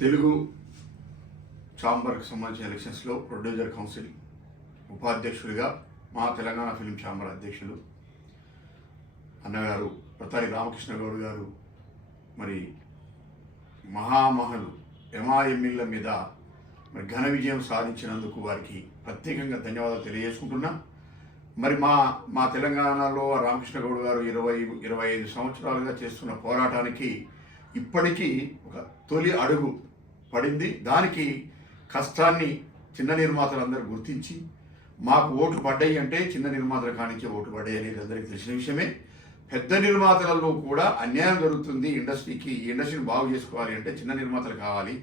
తెలుగు ఛాంబర్కి సంబంధించిన ఎలక్షన్స్లో producer council ఉపాధ్యక్షుడిగా మా తెలంగాణ ఫిల్మ్ ఛాంబర్ అధ్యక్షులు అన్నగారు ప్రతారి రామకృష్ణ గౌడ్ గారు మరి మహామహులు ఎంఐఎంఈల మీద మరి ఘన విజయం సాధించినందుకు వారికి ప్రత్యేకంగా ధన్యవాదాలు తెలియజేసుకుంటున్నా. మరి మా తెలంగాణలో రామకృష్ణ గౌడ్ గారు 20-25 సంవత్సరాలుగా చేస్తున్న పోరాటానికి ఇప్పటికీ ఒక తొలి అడుగు పడింది. దానికి కష్టాన్ని చిన్న నిర్మాతలందరూ గుర్తించి మాకు ఓట్లు పడ్డాయి అంటే చిన్న నిర్మాతలు కానించే ఓట్లు పడ్డాయి అనేది అందరికీ తెలిసిన విషయమే. పెద్ద నిర్మాతలలో కూడా అన్యాయం జరుగుతుంది. ఈ ఇండస్ట్రీని బాగు చేసుకోవాలి అంటే చిన్న నిర్మాతలు కావాలి,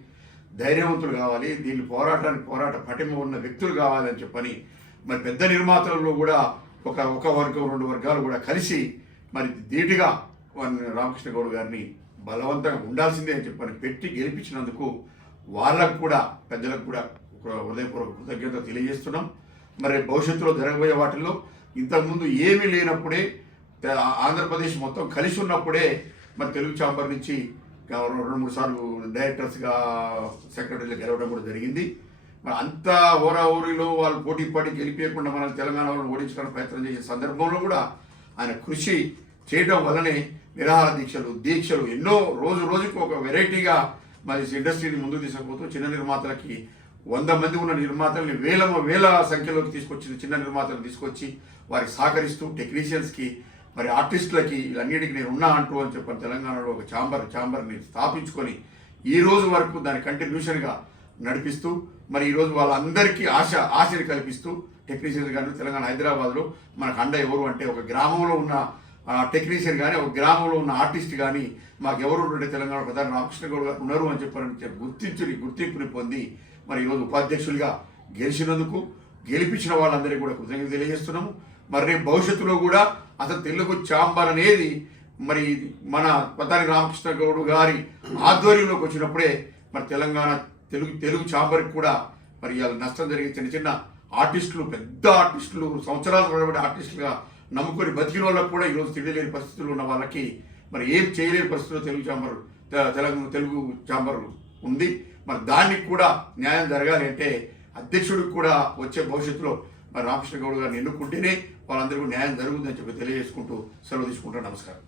ధైర్యవంతులు కావాలి, దీన్ని పోరాట పటిమ ఉన్న వ్యక్తులు కావాలని చెప్పని మరి పెద్ద నిర్మాతలలో కూడా ఒక వర్గం 2 వర్గాలు కూడా కలిసి మరి ధీటుగా రామకృష్ణ గౌడ్ గారిని బలవంతంగా ఉండాల్సిందే అని చెప్పని పెట్టి గెలిపించినందుకు వాళ్ళకు కూడా పెద్దలకు కూడా హృదయపూర్వక కృతజ్ఞత తెలియజేస్తున్నాం. మరి భవిష్యత్తులో జరగబోయే వాటిల్లో ఇంతకుముందు ఏమీ లేనప్పుడే ఆంధ్రప్రదేశ్ మొత్తం కలిసి ఉన్నప్పుడే మరి తెలుగు ఛాంబర్ నుంచి 2-3 సార్లు డైరెక్టర్స్గా సెక్రటరీలు గెలవడం కూడా జరిగింది. మరి అంత హోరాహోరీలో వాళ్ళు పోటీ పడి గెలిపేయకుండా మన తెలంగాణ వాళ్ళని ఓడించడానికి ప్రయత్నం చేసే సందర్భంలో కూడా ఆయన కృషి చేయడం వల్లనే నిరాహార దీక్షలు ఎన్నో రోజుకు ఒక వెరైటీగా మరి ఇండస్ట్రీని ముందుకు తీసుకుపోతూ చిన్న నిర్మాతలకి 100 మంది ఉన్న నిర్మాతల్ని వేల సంఖ్యలోకి తీసుకొచ్చి చిన్న నిర్మాతలను తీసుకొచ్చి వారికి సహకరిస్తూ టెక్నీషియన్స్కి మరి ఆర్టిస్టులకి వీళ్ళన్నిటికీ నేను ఉన్నా అంటూ అని చెప్పని తెలంగాణలో ఒక ఛాంబర్ని స్థాపించుకొని ఈ రోజు వరకు దాని కంటిన్యూషన్గా నడిపిస్తూ మరి ఈరోజు వాళ్ళందరికీ ఆశని కల్పిస్తూ టెక్నీషియన్స్ కానీ తెలంగాణ హైదరాబాద్లో మనకు అండ ఎవరు అంటే ఒక గ్రామంలో ఉన్న టెక్నీషియన్ కానీ ఒక గ్రామంలో ఉన్న ఆర్టిస్ట్ కానీ మాకు ఎవరు ఉంటే తెలంగాణ ప్రధాని రామకృష్ణ గౌడ్ గారు ఉన్నారు అని చెప్పని గుర్తింపుని పొంది మరి ఈరోజు ఉపాధ్యక్షులుగా గెలిచినందుకు గెలిపించిన వాళ్ళందరికీ కూడా కృతజ్ఞత తెలియజేస్తున్నాము. మరి రేపు భవిష్యత్తులో కూడా అసలు తెలుగు ఛాంబర్ అనేది మరి మన ప్రధాని రామకృష్ణ గౌడ్ గారి ఆధ్వర్యంలోకి వచ్చినప్పుడే మరి తెలుగు ఛాంబర్కి కూడా మరి ఇవాళ నష్టం జరిగే చిన్న ఆర్టిస్టులు పెద్ద ఆర్టిస్టులు సంవత్సరాల తరబడి ఆర్టిస్టులుగా నమ్ముకొని బతికిన వాళ్ళకు కూడా ఈరోజు తిండిలేని పరిస్థితులు ఉన్న వాళ్ళకి మరి ఏం చేయలేని పరిస్థితుల్లో తెలుగు ఛాంబర్ ఉంది. మరి దానికి కూడా న్యాయం జరగాలి అంటే అధ్యక్షుడికి కూడా వచ్చే భవిష్యత్తులో మరి రామకృష్ణ గౌడ్ గారిని ఎన్నుకుంటేనే వాళ్ళందరికీ న్యాయం జరుగుతుందని చెప్పి తెలియజేసుకుంటూ సెలవు తీసుకుంటాను. నమస్కారం.